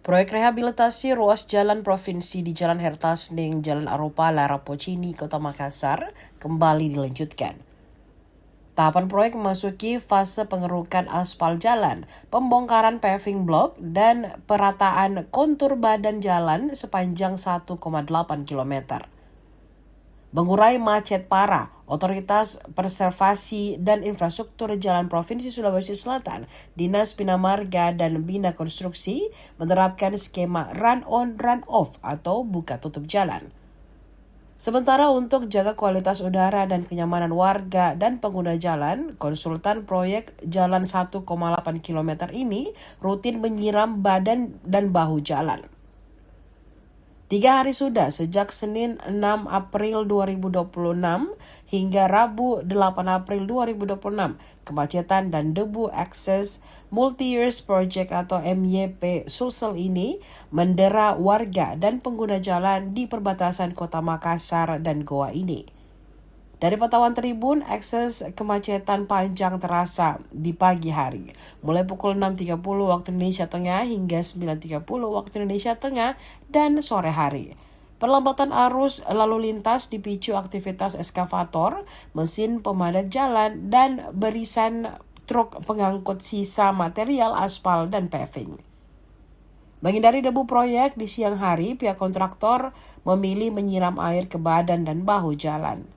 Proyek rehabilitasi ruas jalan provinsi di Jalan Hertasning, Jalan Aropa, Larapocini, Kota Makassar kembali dilanjutkan. Tahapan proyek memasuki fase pengerukan aspal jalan, pembongkaran paving block, dan perataan kontur badan jalan sepanjang 1,8 km. Mengurai macet parah, Otoritas Preservasi dan Infrastruktur Jalan Provinsi Sulawesi Selatan, Dinas Bina Marga dan Bina Konstruksi menerapkan skema run-on run-off atau buka tutup jalan. Sementara untuk jaga kualitas udara dan kenyamanan warga dan pengguna jalan, konsultan proyek jalan 1,8 km ini rutin menyiram badan dan bahu jalan. 3 hari sudah sejak Senin 6 April 2026 hingga Rabu 8 April 2026, kemacetan dan debu Access Multi-Years Project atau MYP Sulsel ini mendera warga dan pengguna jalan di perbatasan Kota Makassar dan Goa ini. Dari pantauan Tribun, akses kemacetan panjang terasa di pagi hari, mulai pukul 6.30 waktu Indonesia Tengah hingga 9.30 waktu Indonesia Tengah dan sore hari. Perlambatan arus lalu lintas dipicu aktivitas eskavator, mesin pemadat jalan, dan barisan truk pengangkut sisa material aspal dan paving. Menghindari debu proyek di siang hari, pihak kontraktor memilih menyiram air ke badan dan bahu jalan.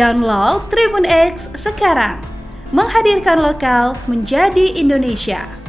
Download Tribun X sekarang, menghadirkan lokal menjadi Indonesia.